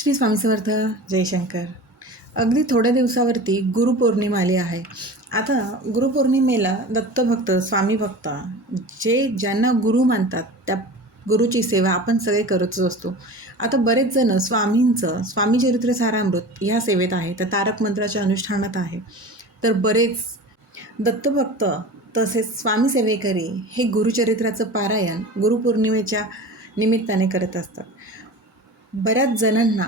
श्री स्वामी समर्थ. जयशंकर. अगदी थोड्या दिवसावरती गुरुपौर्णिमा आली आहे. आता गुरुपौर्णिमेला दत्तभक्त, स्वामी भक्त जे ज्यांना गुरु मानतात त्या गुरुची सेवा आपण सगळे करतच असतो. आता बरेच जण स्वामींचं स्वामीचरित्र सारामृत ह्या सेवेत आहे, तर तारक मंत्राच्या अनुष्ठानात आहे. तर बरेच दत्तभक्त तसेच स्वामी सेवेकरी हे गुरुचरित्राचं पारायण गुरुपौर्णिमेच्या निमित्ताने करत असतात. बऱ्याच जणांना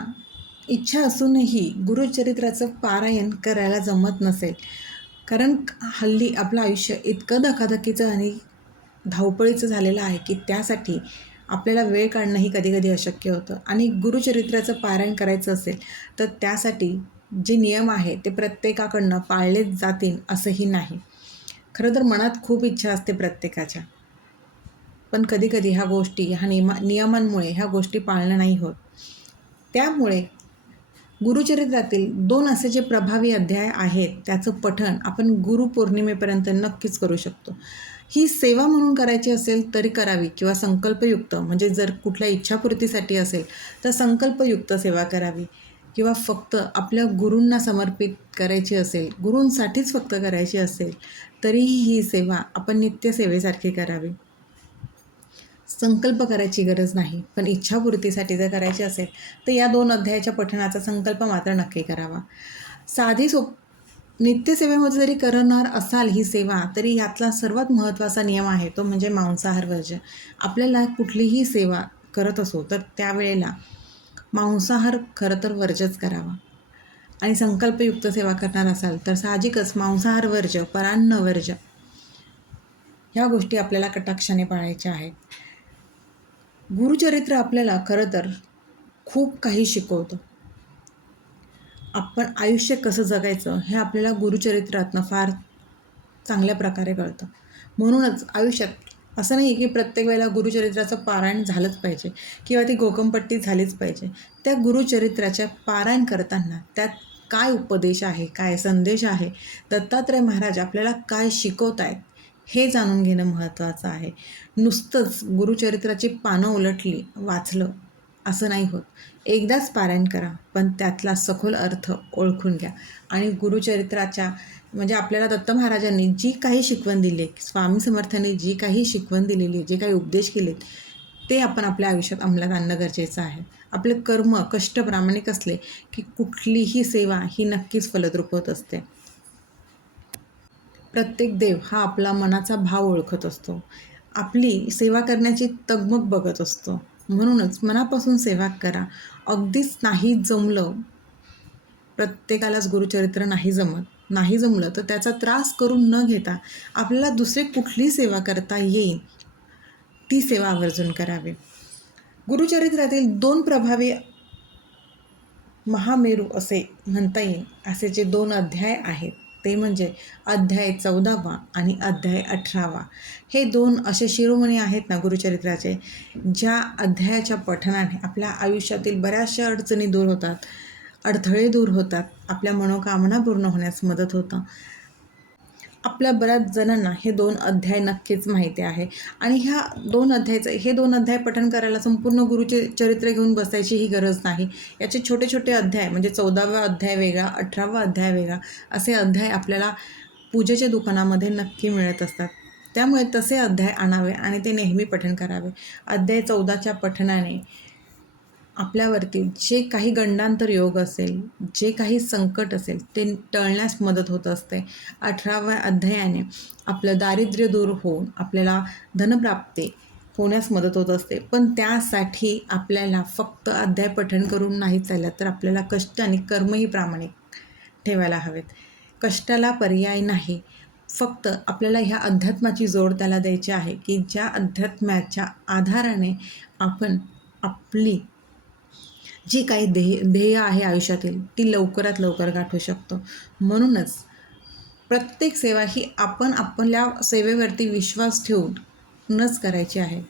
इच्छा असूनही गुरुचरित्राचं पारायण करायला जमत नसेल, कारण हल्ली आपलं आयुष्य इतकं धकाधकीचं आणि धावपळीचं झालेलं आहे की त्यासाठी आपल्याला वेळ काढणंही कधी कधी अशक्य होतं. आणि गुरुचरित्राचं पारायण करायचं असेल तर त्यासाठी जे नियम आहे ते प्रत्येकाकडनं पाळलेच जातील असंही नाही. खरं तर मनात खूप इच्छा असते प्रत्येकाच्या, पण कधीकधी ह्या गोष्टी ह्या नियमांमुळे ह्या गोष्टी पाळणं नाही होत. त्यामुळे गुरुचरित्रातील 2 असे जे प्रभावी अध्याय आहेत त्याचं पठण आपण गुरुपौर्णिमेपर्यंत नक्कीच करू शकतो. ही सेवा म्हणून करायची असेल तरी करावी, किंवा संकल्पयुक्त म्हणजे जर कुठल्या इच्छापूर्तीसाठी असेल तर संकल्पयुक्त सेवा करावी, किंवा फक्त आपल्या गुरूंना समर्पित करायची असेल, गुरूंसाठीच फक्त करायची असेल तरीही ही सेवा आपण नित्यसेवेसारखी करावी. संकल्प करायची गरज नाही, पण इच्छापूर्तीसाठी जर करायची असेल तर या 2 अध्यायाच्या पठणाचा संकल्प मात्र नक्की करावा. साधी नित्यसेवेमध्ये जरी करणार असाल ही सेवा, तरी यातला सर्वात महत्त्वाचा नियम आहे तो म्हणजे मांसाहार वर्ज्य. आपल्याला कुठलीही सेवा करत असो तर त्यावेळेला मांसाहार खरं तर वर्जच करावा. आणि संकल्पयुक्त सेवा करणार असाल तर साहजिकच मांसाहार वर्ज्य, परान्न वर्ज्य ह्या गोष्टी आपल्याला कटाक्षाने पाळायच्या आहेत. गुरुचरित्र आपल्याला खरं तर खूप काही शिकवतं. आपण आयुष्य कसं जगायचं हे आपल्याला गुरुचरित्रातनं फार चांगल्या प्रकारे कळतं. म्हणूनच आयुष्यात असं नाही की प्रत्येक वेळेला गुरुचरित्राचं पारायण झालंच पाहिजे किंवा ती घोकमपट्टी झालीच पाहिजे. त्या गुरुचरित्राच्या पारायण करताना त्यात काय उपदेश आहे, काय संदेश आहे, दत्तात्रय महाराज आपल्याला काय शिकवत आहेत हे जाणून घेणं महत्त्वाचं आहे. नुसतंच गुरुचरित्राची पानं उलटली, वाचलं असं नाही होत. एकदाच पारायण करा, पण त्यातला सखोल अर्थ ओळखून घ्या. आणि गुरुचरित्राच्या म्हणजे आपल्याला दत्त महाराजांनी जी काही शिकवण दिली, स्वामी समर्थांनी जी काही शिकवण दिलेली, जे काही उपदेश केलेत ते आपण आपल्या आयुष्यात अंमलात आणणं गरजेचं आहे. आपले कर्म कष्ट प्रामाणिक असले की कुठलीही सेवा ही नक्कीच फलद्रूप होत असते. प्रत्येक देव हा आपला मनाचा भाव ओळखत असतो, आपली सेवा करण्याची तगमग बघत असतो. म्हणूनच मनापासून सेवा करा. अगदीच नाही जमलं, प्रत्येकालाच गुरुचरित्र नाही जमलं तर त्याचा त्रास करून न घेता आपल्याला दुसरी कुठली सेवा करता येईल ती सेवा आवर्जून करावी. गुरुचरित्रातील 2 प्रभावी महामेरू असे म्हणता येईल असे जे 2 अध्याय आहेत ते म्हणजे अध्याय 14वा आणि अध्याय 18वा. हे 2 असे शिरोमणी आहेत ना गुरुचरित्राचे, ज्या अध्यायाच्या पठणाने आपल्या आयुष्यातील बऱ्याचशा अडचणी दूर होतात, अडथळे दूर होतात, आपल्या मनोकामना पूर्ण होण्यास मदत होतं. आपल्या बऱ्याच जणांना हे 2 अध्याय नक्कीच माहिती आहे. आणि हे 2 अध्याय पठण करायला संपूर्ण गुरुचे चरित्र घेऊन बसायची ही गरज नाही. याचे छोटे छोटे अध्याय म्हणजे 14वा अध्याय वेगळा, 18वा अध्याय वेगळा असे अध्याय आपल्याला पूजेच्या दुकानामध्ये नक्की मिळत असतात. त्यामुळे तसे अध्याय आणावे आणि ते नेहमी पठण करावे. अध्याय 14च्या पठणाने आपल्यावरती जे काही गंडांतर योग असेल, जे काही संकट असेल ते टळण्यास मदत होत असते. 18व्या अध्यायाने आपलं दारिद्र्य दूर होऊन आपल्याला धनप्राप्ती होण्यास मदत होत असते. पण त्यासाठी आपल्याला फक्त अध्याय पठण करून नाही चालत, तर आपल्याला कष्ट आणि कर्मही प्रामाणिक ठेवायला हवेत. कष्टाला पर्याय नाही, फक्त आपल्याला ह्या अध्यात्माची जोड त्याला द्यायची आहे की ज्या अध्यात्माच्या आधाराने आपण आपली जी काही ध्येय आहे आयुष्यातील ती लवकरात लवकर गाठू शकतो. म्हणूनच प्रत्येक सेवा ही आपण आपल्या सेवेवरती विश्वास ठेवूनच करायची आहे.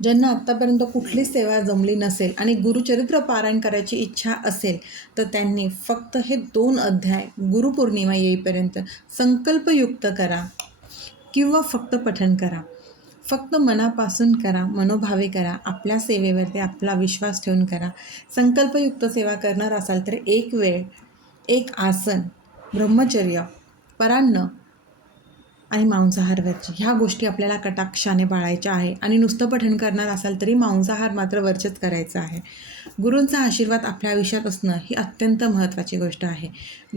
ज्यांना आत्तापर्यंत कुठलीच सेवा जमली नसेल आणि गुरुचरित्र पारायण करायची इच्छा असेल तर त्यांनी फक्त हे 2 अध्याय गुरुपौर्णिमा येईपर्यंत संकल्पयुक्त करा किंवा फक्त पठण करा. फक्त मनापासून करा, मनोभावे करा, आपल्या सेवेवरती आपला विश्वास ठेवून करा. संकल्पयुक्त सेवा करणार असाल तर एक वेळ, एक आसन, ब्रह्मचर्य, परान्न आणि मांसाहारवरची ह्या गोष्टी आपल्याला कटाक्षाने पाळायच्या आहे. आणि नुसतं पठण करणार असाल तरी मांसाहार मात्र वर्जच करायचं आहे. गुरूंचा आशीर्वाद आपल्या आयुष्यात असणं ही अत्यंत महत्त्वाची गोष्ट आहे.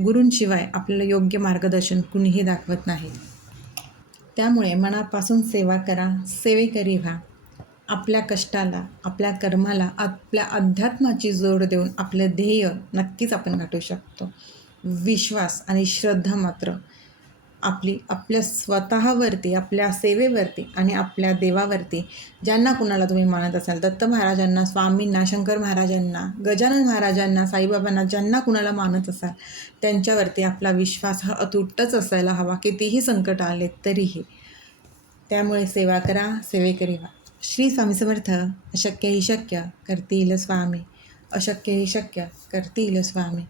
गुरूंशिवाय आपल्याला योग्य मार्गदर्शन कुणीही दाखवत नाही. त्यामुळे मनापासून सेवा करा, सेवेकरी व्हा. आपल्या कष्टाला, आपल्या कर्माला, आपल्या अध्यात्माची जोड देऊन आपलं ध्येय नक्कीच आपण गाठू शकतो. विश्वास आणि श्रद्धा मात्र आपल्या स्वतःवरती, आपल्या सेवेवरती आणि आपल्या देवावरती, ज्यांना कुणाला तुम्ही मानत असाल, दत्त महाराजांना, स्वामींना, शंकर महाराजांना, गजानन महाराजांना, साईबाबांना, ज्यांना कुणाला मानत असाल त्यांच्यावरती आपला विश्वास हा अतुटच असायला हवा, कितीही संकट आले तरीही. त्यामुळे सेवा करा, सेवेकरी व्हा. श्री स्वामी समर्थ. अशक्य ही शक्य करतील स्वामी, अशक्य ही शक्य करतील स्वामी.